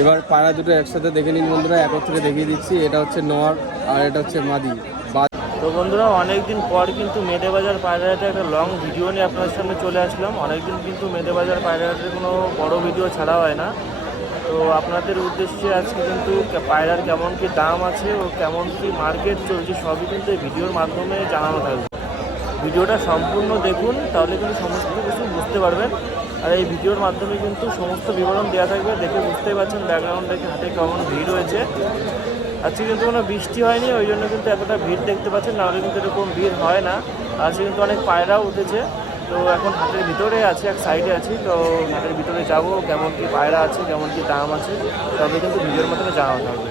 এবার পায়রা দুটো একসাথে দেখে নিন বন্ধুরা একত্রে দেখিয়ে দিচ্ছি, এটা হচ্ছে নর আর এটা হচ্ছে মাদি। তো বন্ধুরা, অনেকদিন পর কিন্তু মেদে বাজার পায়রাহাটে একটা লং ভিডিও নিয়ে আপনাদের সামনে চলে আসলাম। অনেকদিন কিন্তু মেদে বাজার পায়রাহাটের কোনো বড় ভিডিও ছাড়া হয় না। তো আপনাদের উদ্দেশ্যে আজকে কিন্তু পায়রার কেমন কি দাম আছে ও কেমন কি মার্কেট চলছে সবই কিন্তু এই ভিডিওর মাধ্যমে জানানো থাকবে। ভিডিওটা সম্পূর্ণ দেখুন, তাহলে কিন্তু সমস্ত কিছু বুঝতে পারবেন। আর এই ভিডিওর মাধ্যমে কিন্তু সমস্ত বিবরণ দেওয়া থাকবে, দেখে বুঝতেই পারছেন ব্যাকগ্রাউন্ড হাতে কেমন ভিড় হয়েছে আজকে কিন্তু কোনো বৃষ্টি হয়নি, ওই জন্য কিন্তু এতটা ভিড় দেখতে পাচ্ছেন, নাহলে কিন্তু এরকম ভিড় হয় না। আজকে কিন্তু অনেক পায়রাও উঠেছে, তো এখন হাটের ভিতরে আছে, এক সাইডে আছি, তো হাটের ভিতরে যাব, কেমন কি পায়রা আছে, কেমন কি দাম আছে, তবে কিন্তু ভিডিওর মাধ্যমে জানানো থাকবে।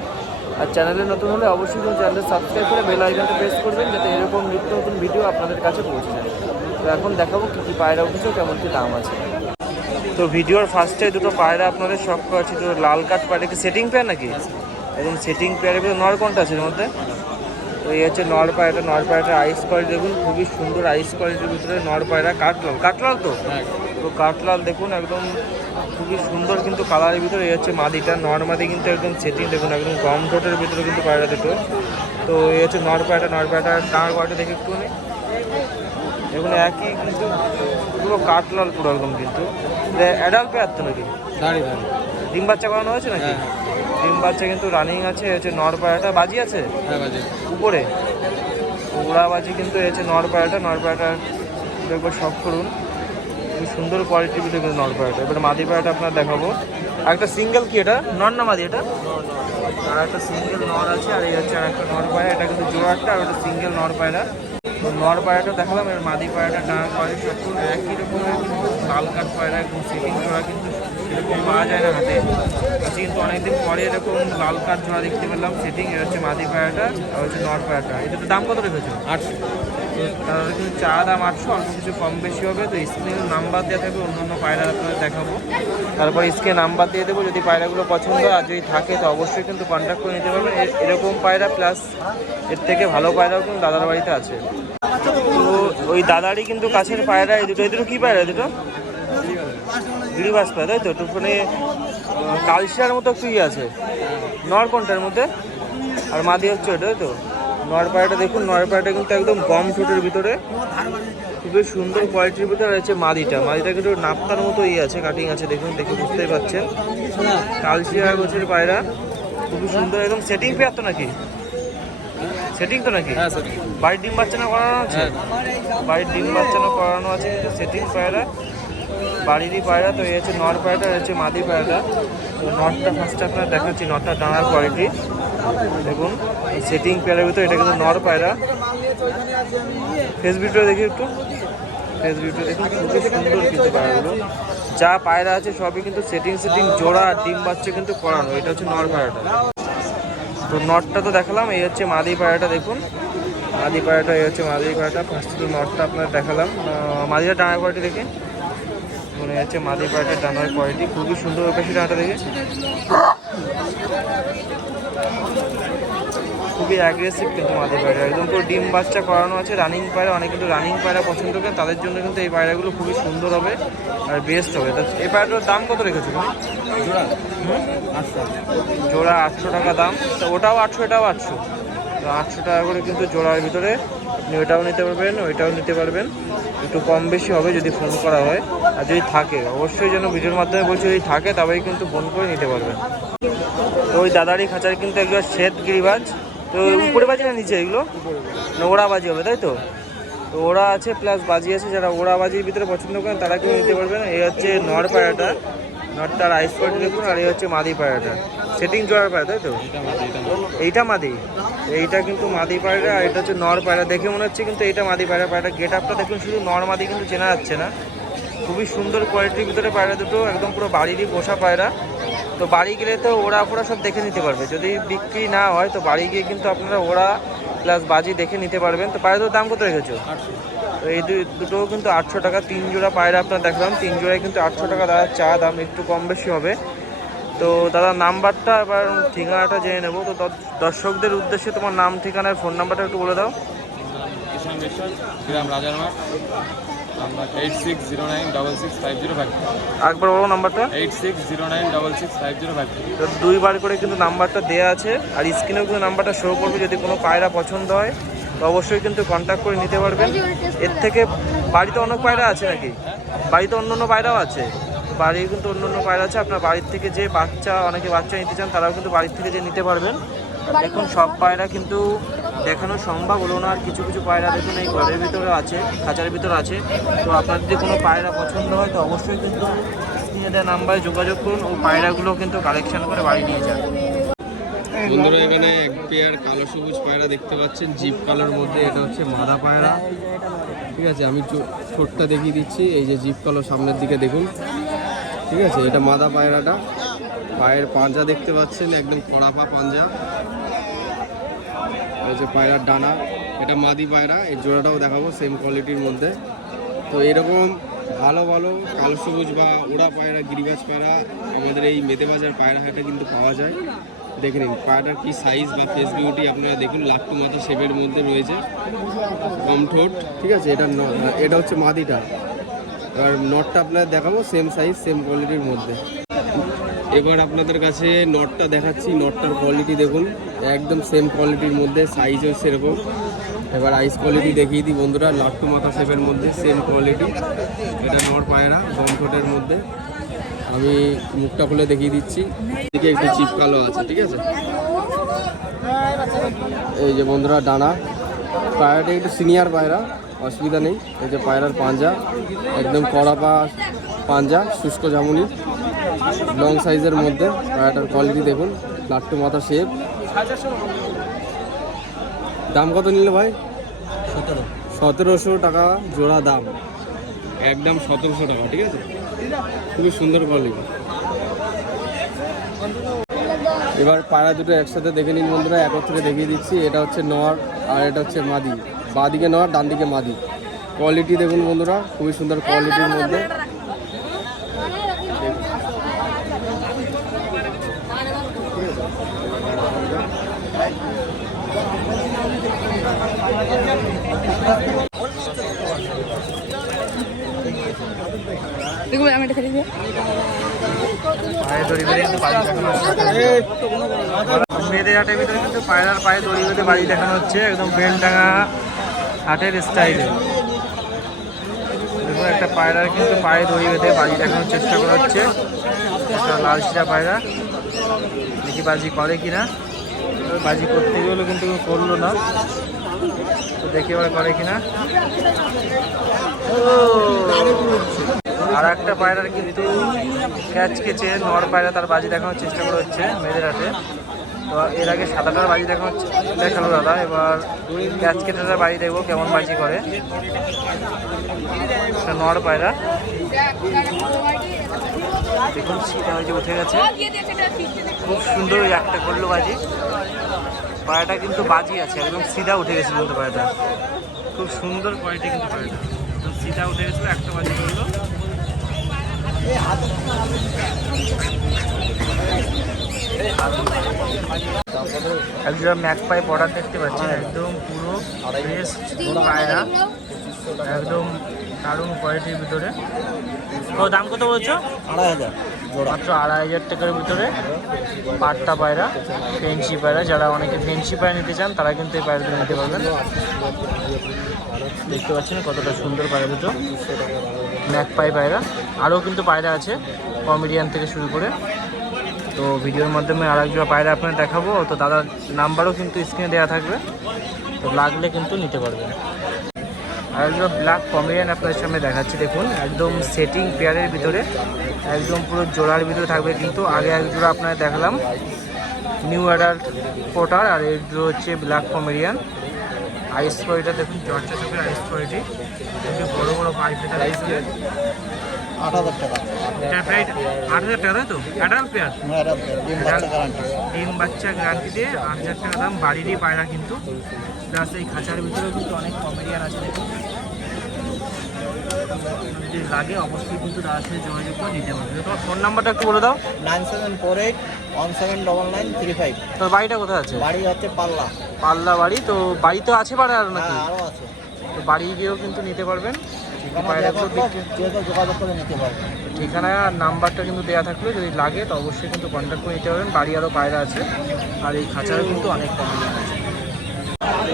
আর চ্যানেলে নতুন হলে অবশ্যই কিন্তু চ্যানেল সাবস্ক্রাইব করে বেল আইকনটা প্রেস করবেন, যাতে এরকম নিত্য নতুন ভিডিও আপনাদের কাছে পৌঁছে যায়। তো এখন দেখাবো কী কী পায়রা উঠেছে, কেমন কি দাম আছে। তো ভিডিওর ফার্স্টে দুটো পায়রা আপনাদের শখ আছে তো লাল কাঠ পায়রা কি সেটিং পেয়ার নাকি? একদম সেটিং পেয়ারের ভিতরে নর কোনটা আছে এর মধ্যে? তো এই হচ্ছে নর পায়রাটা নর পায়রাটা আইস কোয়ালিটি দেখুন খুবই সুন্দর আইস কোয়ালিটির ভিতরে নর পায়রা কাঠলাল কাঠলাল তো? তো কাঠলাল দেখুন একদম খুবই সুন্দর কিন্তু কালারের ভিতরে এই হচ্ছে মাদিটা নর মাদি কিন্তু একদম সেটিং দেখুন একদম গম ঠোঁটের ভিতরে কিন্তু পায়রা দুটো। তো এই হচ্ছে নর পায়রাটা নর পায়রাটা ডাঙার কোয়ালিটি দেখে একটুখানি? দেখুন একই কিন্তু পুরো কাঠলাল পুরো একদম কিন্তু। অ্যাডাল্ট পেয়ার তো নাকি? ডিম বাচ্চা করানো হয়েছে নাকি? হ্যাঁ, ডিম বাচ্চা কিন্তু রানিং আছে হচ্ছে নর পায়রাটা বাজি আছে? হ্যাঁ উপরে? ওড়া বাজি কিন্তু হচ্ছে নর পায়রাটা একবার শখ করুন। খুব সুন্দর কোয়ালিটির ভিতরে কিন্তু নর পায়রাটা এবার মাদি পায়রাটা আপনার দেখাবো। আর একটা সিঙ্গেল কি এটা? নর না মাদি এটা? আর একটা সিঙ্গেল নর আছে আর এই হচ্ছে আর একটা নর পায়রা এটা কিন্তু জোড়া একটা আর একটা সিঙ্গেল নর পায়রা নর পায়রাটা দেখালাম এর মাদি পায়রাটা কোয়ালিটি সব পুরো একই রকমের কিন্তু লাল কাঠ পায়রা একদম সিটিং জোড়া কিন্তু এরকম পাওয়া যায় না হাতে। আজকে কিন্তু অনেকদিন পরে এরকম লাল কাঠ জোড়া দেখতে পেলাম সেটিং এর হচ্ছে মাদি পায়রাটা আর হচ্ছে নর পায়রাটা। এটা তো দাম কত রেখেছো? আটশো। তাহলে কিন্তু চা দাম আটশো অল্প কিছু কম বেশি হবে তো স্ক্রিনে নাম্বার দেওয়া থাকবে অন্য অন্য পায়রা আপনাদের দেখাবো। তারপর স্ক্রিনে নাম্বার দিয়ে দেবো যদি পায়রাগুলো পছন্দ হয় আর যদি থাকে তো অবশ্যই কিন্তু কন্ট্যাক্ট করে নিতে পারবেন। এরকম পায়রা প্লাস এর থেকে ভালো পায়রাও কিন্তু দাদার বাড়িতে আছে। তো ওই দাদারই কিন্তু কাছের পায়রা, এই দুটো, এই কী পায়রা দুটো? গিরিবাস পায়রা, তাই তো? একটু মানে কালশিয়ার মতো একটু ইয়ে আছে। নর কোনটার মধ্যে। আর মাদি হচ্ছে ওটা তো? নর পায়রাটা দেখুন নর পায়রাটা কিন্তু একদম গম ঠোঁটের ভিতরে। খুবই সুন্দর কোয়ালিটির ভিতরে রয়েছে মাদিটা। মাদিটা কিন্তু নাপ্তার মতো ইয়ে আছে কাটিং আছে, দেখুন, দেখে বুঝতেই পারছেন। কালশিয়া গোছের পায়রা, খুবই সুন্দর, একদম সেটিং পেয়ার তো নাকি? সেটিং তো নাকি? হ্যাঁ বাড়ির ডিম বাচ্চানো করানো আছে? হ্যাঁ। বাড়ির ডিম বাচ্চানো করানো আছে কিন্তু সেটিং পায়রা। বাড়িরই পায়রা তো এই হচ্ছে নর পায়রাটা হচ্ছে মাদি পায়রাটা। তো নটটা ফার্স্টে আপনার দেখাচ্ছি নটটা ডানার কোয়ালিটি দেখুন সেটিং পেয়ারের ভিতরে এটা কিন্তু নর পায়রা। ফেস ভিডিও দেখি একটু। ফেস ভিডিও দেখুন খুবই সুন্দর কিন্তু পায়রাগুলো। যা পায়রা আছে সবই কিন্তু সেটিং সেটিং জোড়া ডিম বাচ্চা কিন্তু করানো এটা হচ্ছে নর পায়রাটা। তো নটটা তো দেখালাম, এই হচ্ছে মাদি পায়রাটা দেখুন। মাদি পায়রাটা এই হচ্ছে মাদি পায়রাটা ফার্স্টে তো নটটা আপনার দেখালাম। মাদিটা ডানার কোয়ালিটি দেখে। মনে হচ্ছে মাদি পায়রাটার ডানার কোয়ালিটি খুবই সুন্দর ওই পাশে ডানাটা দেখে। খুবই অ্যাগ্রেসিভ কিন্তু মাদি পায়রা। একদম পুরো ডিম বাচ্চা করানো আছে রানিং পায়রা অনেক কিন্তু রানিং পায়রা পছন্দ করেন তাদের জন্য কিন্তু এই পায়রাগুলো খুবই সুন্দর হবে আর বেস্ট হবে। তো এই পায়রাটার দাম কত রেখেছো তুমি? জোড়া আটশো টাকা দাম। তো ওটাও আটশো এটাও আটশো। তো আটশো টাকা করে কিন্তু জোড়ার ভিতরে আপনি ওইটাও নিতে পারবেন ওইটাও নিতে পারবেন। একটু কম বেশি হবে যদি ফোন করা হয়। আর যদি থাকে অবশ্যই যেন ভিডিওর মাধ্যমে বলছি যদি থাকে তবেই কিন্তু ফোন করে নিতে পারবেন। তো ওই দাদারই খাঁচার কিন্তু একজন শ্বেত গিরিবাজ। তো উপরে বাজি না নিচে এগুলো? ওরা বাজি হবে তাই তো? তো ওরা আছে প্লাস বাজি আছে যারা ওরা বাজির ভিতরে পছন্দ করেন তারা কিন্তু নিতে পারবেন এই হচ্ছে নর পায়রাটা নটটার আইস কোয়ালিটি দেখুন আর এই হচ্ছে মাদি পায়রাটা সেটিং জোড়ার পায়রা তাই তো? এটা এটা। এইটা মাদি। এইটা কিন্তু মাদি পায়রা আর এটা হচ্ছে নর পায়রা দেখে মনে হচ্ছে কিন্তু এইটা মাদি পায়রা পায়রা গেট আপটা দেখুন শুধু নর মাদি কিন্তু চেনা যাচ্ছে না। খুবই সুন্দর কোয়ালিটির ভিতরে পায়রা দুটো একদম পুরো বাড়িরই পোষা পায়রা তো বাড়ি গেলে তো ওরা ফোড়া সব দেখে নিতে পারবে। যদি বিক্রি না হয় তো বাড়ি গিয়ে কিন্তু আপনারা ওরা প্লাস বাজি দেখে নিতে পারবেন। তো পায়রা দুটোর দাম কত রেখেছো? তো এই দু- দুটোও কিন্তু আটশো টাকা তিন জোড়া পায়রা আপনার দেখলাম। তিন জোড়ায় কিন্তু আটশো টাকা দাদা চা দাম একটু কম বেশি হবে। তো দাদা নাম্বারটা এবার ঠিকানাটা জেনে নেব। তো দর্শকদের উদ্দেশ্যে তোমার নাম ঠিকানার ফোন নাম্বারটা একটু বলে দাও। গ্রাম Rajarmath eight six zero nine double six five zero five একবার বলো নাম্বারটা eight six zero nine double six five zero five তো দুইবার করে কিন্তু নাম্বারটা দেওয়া আছে আর স্ক্রিনেও কিন্তু নাম্বারটা শো করবে যদি কোনো পায়রা পছন্দ হয় তো অবশ্যই কিন্তু কন্ট্যাক্ট করে নিতে পারবেন। এর থেকে বাড়িতে অনেক পায়রা আছে নাকি? বাড়িতে অন্য অন্য পায়রাও আছে? বাড়ি কিন্তু অন্য অন্য পায়রা আছে আপনার বাড়ির থেকে যে বাচ্চা অনেকে বাচ্চা নিতে চান তারাও কিন্তু বাড়ির থেকে যে নিতে পারবেন। দেখুন সব পায়রা কিন্তু দেখানো সম্ভব হলো না, আর কিছু কিছু পায়রা দেখুন এই ঘরের ভিতরে আছে, খাঁচার ভিতরে আছে। তো আপনার যদি কোনো পায়রা পছন্দ হয়, তো অবশ্যই কিন্তু দেওয়া নাম্বারে যোগাযোগ করুন ও পায়রাগুলো কিন্তু কালেকশন করে বাড়ি নিয়ে যান বন্ধুরা, এখানে এক পেয়ার কালো সবুজ পায়রা দেখতে পাচ্ছেন, জিপ কালোর মধ্যে, এটা হচ্ছে মাদা পায়রা। ঠিক আছে, আমি ঠোঁটটা দেখিয়ে দিচ্ছি, এই যে জিপ কালো সামনের দিকে দেখুন। ঠিক আছে, এটা মাদা পায়রাটা। পায়ের পাঞ্জা দেখতে পাচ্ছেন, একদম কড়াপা পাঞ্জা। যে পায়রার ডানা, এটা মাদি পায়রা, এই জোড়াটাও দেখাবো সেম কোয়ালিটির মধ্যে। তো এরকম ভালো ভালো কালো সবুজ বা ওড়া পায়রা, গিরিবাজ পায়রা, আমাদের এই মেতেবাজার পায়রা হাটে কিন্তু পাওয়া যায়। দেখে নিন, পায়রাটার কী সাইজ বা ফেস বিউটি আপনারা দেখুন, লাট্টু মাথা শেপের মধ্যে রয়েছে। কম ঠোঁট, ঠিক আছে, এটা এটা হচ্ছে মাদিটা। আর নটটা আপনাদের দেখাবো সেম সাইজ সেম কোয়ালিটির মধ্যে। এবার আপনাদের কাছে নটটা দেখাচ্ছি, নটটার কোয়ালিটি দেখুন। একদম সেম কোয়ালিটির মধ্যে সাইজও সেরকম। এবার আইস কোয়ালিটি দেখিয়ে দিই বন্ধুরা, লাট্টু মাথা শেপের মধ্যে সেম কোয়ালিটি এটা নর পায়রা গম মধ্যে। আমি মুখটা খুলে দেখিয়ে দিচ্ছি। এদিকে একটু চিপ কালো আছে, ঠিক আছে? এই যে বন্ধুরা, ডানা। পায়রাটা একটু সিনিয়র পায়রা, অসুবিধা নেই। এই যে পায়রার পাঞ্জা, একদম কড়া পা পাঞ্জা, শুষ্ক জামুনি। লং সাইজের মধ্যে, পায়রাটার কোয়ালিটি দেখুন। লাট্টু মাথা শেপ দাম কত নিল ভাই? সতেরো। সতেরোশো টাকা জোড়া দাম। একদম সতেরোশো টাকা ঠিক আছে? খুবই সুন্দর কোয়ালিটি এবার পায়রা দুটো একসাথে দেখে নিন বন্ধুরা একত্রে দেখিয়ে দিচ্ছি। এটা হচ্ছে নর আর এটা হচ্ছে মাদি। বাদিকে নর ডান দিকে মাদি। কোয়ালিটি দেখুন বন্ধুরা খুবই সুন্দর কোয়ালিটির মধ্যে। দেখো আমি পায়ে দড়ি বেঁধে কিন্তু বাড়ি দেখানো হাটের ভিতরে পায়রার পায়ে দড়ি বেঁধে বাড়ি দেখানো হচ্ছে একদম বেলডাঙা হাটের স্টাইলে দেখুন একটা পায়রার কিন্তু পায়ে দড়ি বেঁধে বাড়ি দেখানোর চেষ্টা করা হচ্ছে একটা লাল শিরা পায়রা দেখি বাজি করে কিনা বাজি করতে গেলেও কিন্তু করল না। তো দেখি এবার করে কিনা। আর একটা পায়রার কিন্তু ক্যাচ কেচে নর পায়রা তার বাজি দেখানোর চেষ্টা করা হচ্ছে মেয়েদের হাতে। তো এর আগে সাদাটার বাজি দেখানো দেখাল দাদা, এবার ক্যাচ কেটেটার বাজি দেখব কেমন বাজি করে। নর পায়রা। দেখুন সিটা যে উঠে গেছে। খুব সুন্দর ওই একটা করল বাজি। পাড়াটা কিন্তু বাজি আছে একদম সিধা উঠে গেছে কিন্তু পাড়াটা খুব সুন্দর কোয়ালিটি কিন্তু পায়রাটা একদম সিধা উঠে গেছিল একটা বাজি করল একজন ম্যাক পাইপ অর্ডার দেখতে পাচ্ছেন একদম পুরো ফ্রেশ পায়রা একদম দারুণ কোয়ালিটির ভিতরে। তো দাম কত বলছো? আড়াই হাজার মাত্র আড়াই হাজার টাকার ভিতরে পাট্টা পায়রা ফেন্সি পায়রা। যারা অনেকে ফেন্সি পায়রা নিতে চান তারা কিন্তু এই পায়রাগুলো নিতে পারবেন। দেখতে পাচ্ছেন কতটা সুন্দর পায়রা দুটো। ম্যাক পাই পায়রা আরও কিন্তু পায়রা আছে কমেডিয়ান থেকে শুরু করে। তো ভিডিওর মাধ্যমে আর এক জোড়া পায়রা আপনার দেখাবো। তো দাদার নাম্বারও কিন্তু স্ক্রিনে দেওয়া থাকবে। তো লাগলে কিন্তু নিতে পারবেন। আর একজন ব্ল্যাক কমেডিয়ান আপনাদের সামনে দেখাচ্ছি, দেখুন। একদম সেটিং পেয়ারের ভিতরে। একদম পুরো জোড়ার ভিতরে থাকবে কিন্তু। আগে এক জোড়া আপনার দেখালাম। নিউ অ্যাডাল্ট ফোটার আর জোড়া হচ্ছে ব্ল্যাক কমেডিয়ান আইস কোয়ালিটা দেখুন চর্চা চোখের আইস কোয়ালিটি বড় বড় বড়ো পাইপ এটা আইস আট হাজার টাকা। এটা প্রায় আট হাজার টাকা তাই তো? অ্যাডাল্ট পেয়ার নয় ডিম বাচ্চা গ্যারান্টি দিয়ে আট হাজার টাকা দাম বাড়িরই পায়রা কিন্তু। প্লাস এই খাঁচার ভিতরেও কিন্তু অনেক কমেডিয়ান আছে। দেখুন যদি লাগে অবশ্যই কিন্তু তার সাথে যোগাযোগ করে নিতে পারবে। তোমার ফোন নাম্বারটা একটু বলে দাও। Nine seven four eight one seven double nine three five. তোর বাড়িটা কোথায় আছে? বাড়ি হচ্ছে পাল্লা। পাল্লা বাড়ি। তো বাড়ি তো আছে পারে আর নাকি? হ্যাঁ আরও আছে। তো বাড়ি গিয়েও কিন্তু নিতে পারবেন। যোগাযোগ করে নিতে পারবে ঠিকানা আর নাম্বারটা কিন্তু দেওয়া থাকল। যদি লাগে তো অবশ্যই কিন্তু কন্ট্যাক্ট করে নিতে পারবেন। বাড়ি আরও পায়রা আছে। আর এই খাঁচারও কিন্তু অনেক কম আছে।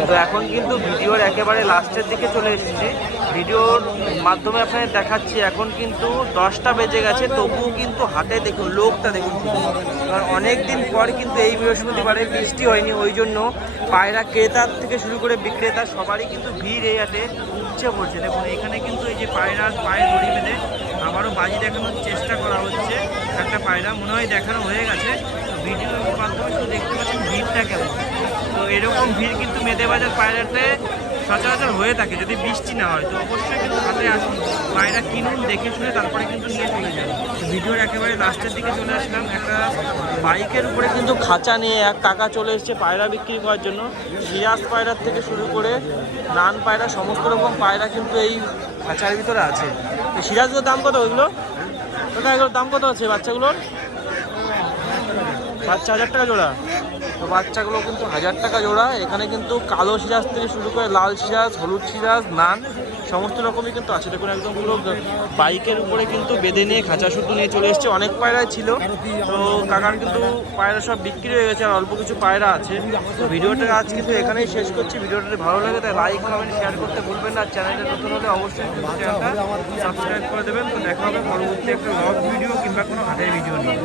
তো এখন কিন্তু ভিডিওর একেবারে লাস্টের দিকে চলে এসেছি। ভিডিওর মাধ্যমে আপনাদের দেখাচ্ছি, এখন কিন্তু দশটা বেজে গেছে, তবুও কিন্তু হাটে দেখুন, লোকটা দেখুন। কারণ অনেক দিন পর কিন্তু এই বৃহস্পতিবারে বৃষ্টি হয়নি, ওই জন্য পায়রা ক্রেতার থেকে শুরু করে বিক্রেতা সবারই কিন্তু ভিড় এই হাটে উপচে পড়ছে দেখুন, এখানে কিন্তু এই যে পায়রার পায়ে দড়ি বেঁধে আবারও বাজি দেখানোর চেষ্টা করা হচ্ছে। একটা পায়রা মনে হয় দেখানো হয়ে গেছে। ভিডিওর মাধ্যমে শুধু দেখতে পাচ্ছেন ভিড়টা কেমন। তো এরকম ভিড় কিন্তু মেদে বাজার পায়রাতে সচরাচর হয়ে থাকে, যদি বৃষ্টি না হয়। তো অবশ্যই কিন্তু হাতে আসুন। পায়রা কিনুন, দেখে শুনে তারপরে কিন্তু নিয়ে চলে যান। ভিডিওর একেবারে লাস্টের দিকে চলে আসলাম। একটা বাইকের উপরে কিন্তু খাঁচা নিয়ে এক কাকা চলে এসেছে পায়রা বিক্রি করার জন্য। সিরাজ পায়রার থেকে শুরু করে নান পায়রা, সমস্ত রকম পায়রা কিন্তু এই খাঁচার ভিতরে আছে। তো সিরাজগুলোর দাম কত ওইগুলো? ওটা এগুলোর দাম কত আছে বাচ্চাগুলোর? বাচ্চা হাজার টাকা জোড়া? তো বাচ্চাগুলো কিন্তু হাজার টাকা জোড়া। এখানে কিন্তু কালো সিরাজ থেকে শুরু করে লাল সিরাজ, হলুদ সিরাজ, নান, সমস্ত রকমই কিন্তু আছে। দেখুন, একদম পুরো বাইকের উপরে কিন্তু বেঁধে নিয়ে, খাঁচা শুধু নিয়ে চলে এসছে। অনেক পায়রাই ছিল। তো কাকার কিন্তু পায়রা সব বিক্রি হয়ে গেছে, আর অল্প কিছু পায়রা আছে। তো ভিডিওটা আজ কিন্তু এখানেই শেষ করছি। ভিডিওটা ভালো লাগে তাই লাইক কমেন্ট শেয়ার করতে ভুলবেন না। চ্যানেলটা নতুন হলে অবশ্যই চ্যানেলটা সাবস্ক্রাইব করে দেবেন। তো দেখা হবে পরবর্তী একটা ব্লগ ভিডিও কিংবা কোনো হাটের ভিডিও নিয়ে।